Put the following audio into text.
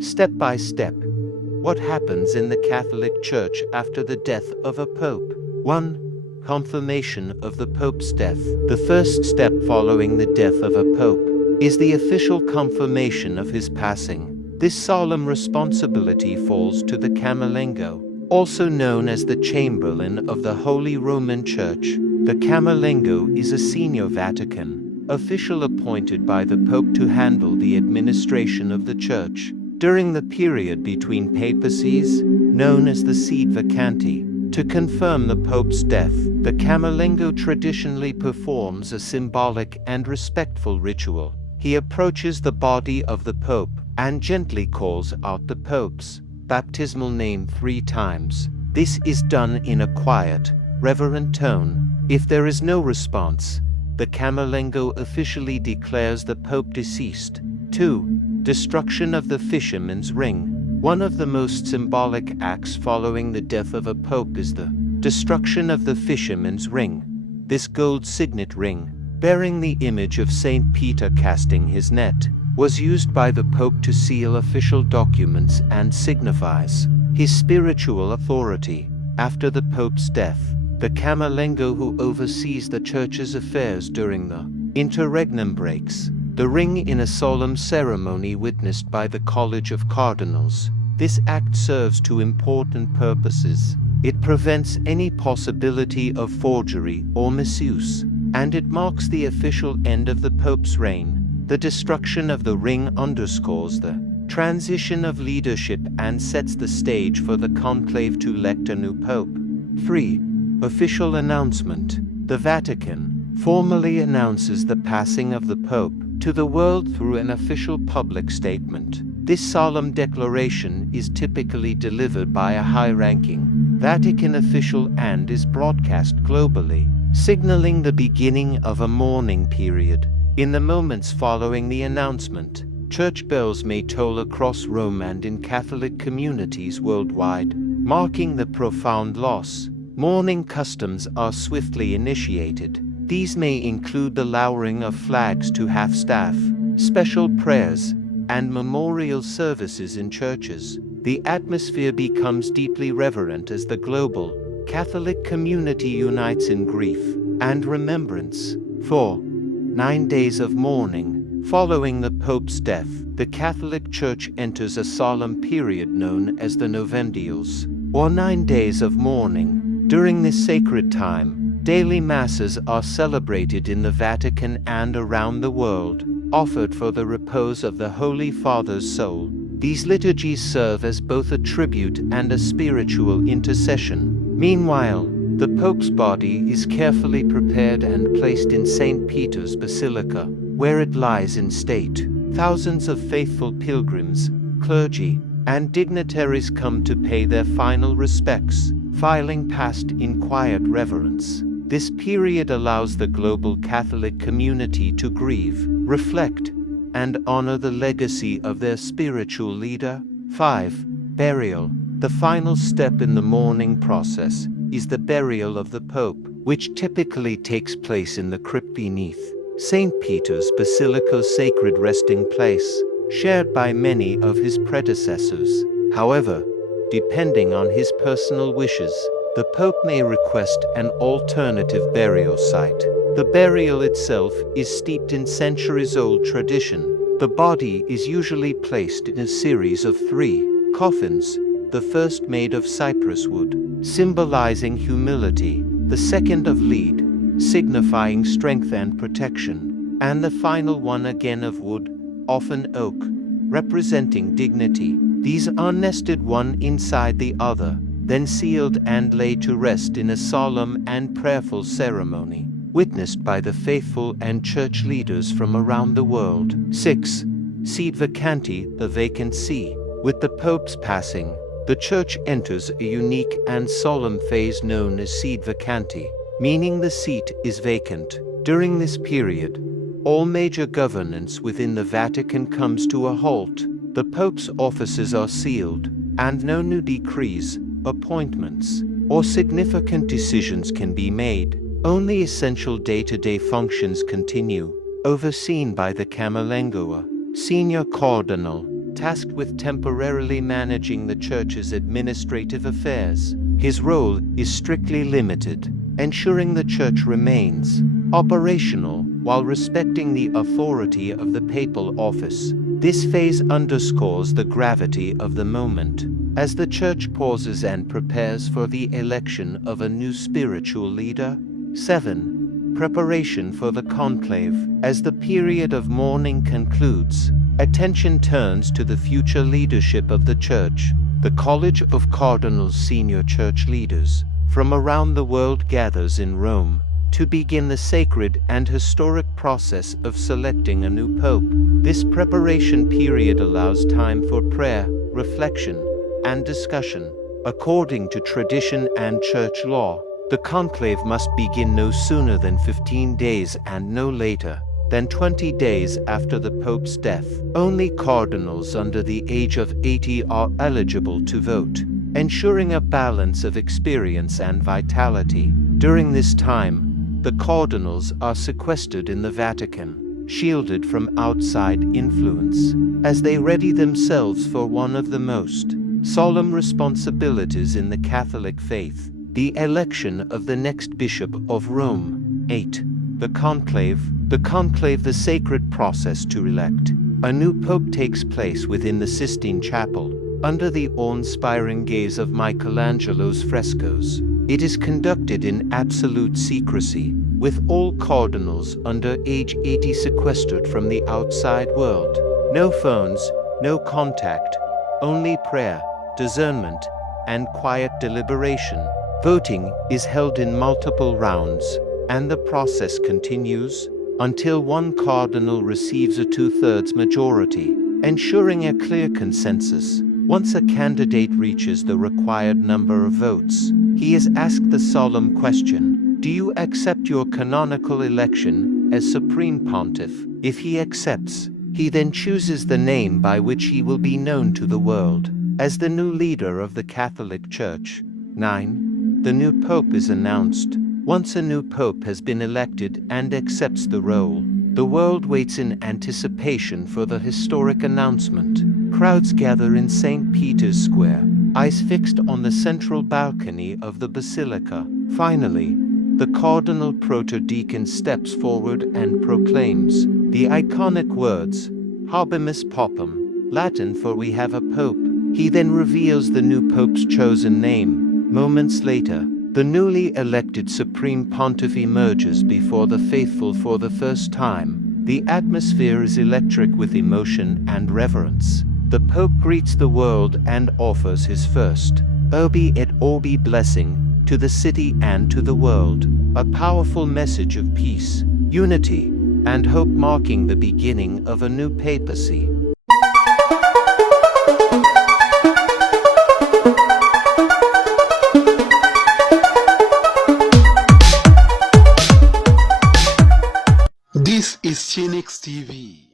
Step by step. What happens in the Catholic Church after the death of a pope? 1. Confirmation of the pope's death. The first step following the death of a pope is the official confirmation of his passing. This solemn responsibility falls to the Camerlengo, also known as the Chamberlain of the Holy Roman Church. The Camerlengo is a senior Vatican official appointed by the Pope to handle the administration of the Church during the period between papacies, known as the sede vacanti. To confirm the Pope's death, the Camerlengo traditionally performs a symbolic and respectful ritual. He approaches the body of the Pope and gently calls out the Pope's baptismal name 3 times. This is done in a quiet, reverent tone. If there is no response, the Camerlengo officially declares the Pope deceased. 2. Destruction of the fisherman's ring. One of the most symbolic acts following the death of a pope is the destruction of the fisherman's ring. This gold signet ring, bearing the image of Saint Peter casting his net, was used by the Pope to seal official documents and signifies his spiritual authority. After the Pope's death, the Camerlengo who oversees the Church's affairs during the interregnum breaks the ring in a solemn ceremony witnessed by the College of Cardinals. This act serves 2 important purposes. It prevents any possibility of forgery or misuse, and it marks the official end of the Pope's reign. The destruction of the ring underscores the transition of leadership and sets the stage for the conclave to elect a new Pope. 3. Official announcement. The Vatican formally announces the passing of the Pope to the world through an official public statement. This solemn declaration is typically delivered by a high-ranking Vatican official and is broadcast globally, signaling the beginning of a mourning period. In the moments following the announcement, church bells may toll across Rome and in Catholic communities worldwide, marking the profound loss. Mourning customs are swiftly initiated. These may include the lowering of flags to half-staff, special prayers, and memorial services in churches. The atmosphere becomes deeply reverent as the global Catholic community unites in grief and remembrance. 4. 9 days of mourning. Following the Pope's death, the Catholic Church enters a solemn period known as the Novendials, or 9 days of mourning. During this sacred time, daily masses are celebrated in the Vatican and around the world, offered for the repose of the Holy Father's soul. These liturgies serve as both a tribute and a spiritual intercession. Meanwhile, the Pope's body is carefully prepared and placed in St. Peter's Basilica, where it lies in state. Thousands of faithful pilgrims, clergy, and dignitaries come to pay their final respects, filing past in quiet reverence. This period allows the global Catholic community to grieve, reflect, and honor the legacy of their spiritual leader. 5. Burial. The final step in the mourning process is the burial of the Pope, which typically takes place in the crypt beneath St. Peter's Basilica's sacred resting place, shared by many of his predecessors. However, depending on his personal wishes, the Pope may request an alternative burial site. The burial itself is steeped in centuries-old tradition. The body is usually placed in a series of 3 coffins, the first made of cypress wood, symbolizing humility, the second of lead, signifying strength and protection, and the final one again of wood, often oak, representing dignity. These are nested one inside the other, then sealed and laid to rest in a solemn and prayerful ceremony, witnessed by the faithful and church leaders from around the world. 6. Sede Vacanti, the vacant see. With the Pope's passing, the Church enters a unique and solemn phase known as sede vacanti, meaning the seat is vacant. During this period, all major governance within the Vatican comes to a halt. The Pope's offices are sealed, and no new decrees, appointments, or significant decisions can be made. Only essential day-to-day functions continue, overseen by the Camerlengo, senior cardinal, tasked with temporarily managing the Church's administrative affairs. His role is strictly limited, ensuring the Church remains operational while respecting the authority of the papal office. This phase underscores the gravity of the moment, as the Church pauses and prepares for the election of a new spiritual leader. 7. Preparation for the conclave. As the period of mourning concludes, attention turns to the future leadership of the Church. The College of Cardinals, senior Church leaders from around the world, gathers in Rome to begin the sacred and historic process of selecting a new pope. This preparation period allows time for prayer, reflection, and discussion. According to tradition and church law, the conclave must begin no sooner than 15 days and no later than 20 days after the pope's death. Only cardinals under the age of 80 are eligible to vote, ensuring a balance of experience and vitality. During this time, the cardinals are sequestered in the Vatican, shielded from outside influence, as they ready themselves for one of the most solemn responsibilities in the Catholic faith, the election of the next Bishop of Rome. 8. The Conclave. The conclave, the sacred process to elect a new pope, takes place within the Sistine Chapel, under the awe-inspiring gaze of Michelangelo's frescoes. It is conducted in absolute secrecy, with all cardinals under age 80 sequestered from the outside world. No phones, no contact, only prayer, discernment, and quiet deliberation. Voting is held in multiple rounds, and the process continues until one cardinal receives a 2/3 majority, ensuring a clear consensus. Once a candidate reaches the required number of votes, he is asked the solemn question, "Do you accept your canonical election as Supreme Pontiff?" If he accepts, he then chooses the name by which he will be known to the world as the new leader of the Catholic Church. 9. The new pope is announced. Once a new pope has been elected and accepts the role, the world waits in anticipation for the historic announcement. Crowds gather in St. Peter's Square, eyes fixed on the central balcony of the basilica. Finally, the cardinal protodeacon steps forward and proclaims the iconic words, Habemus Papam, Latin for "we have a pope." He then reveals the new pope's chosen name. Moments later, the newly elected Supreme Pontiff emerges before the faithful for the first time. The atmosphere is electric with emotion and reverence. The Pope greets the world and offers his first Urbi et Orbi blessing to the city and to the world, a powerful message of peace, unity, and hope, marking the beginning of a new papacy. This is Chinix TV.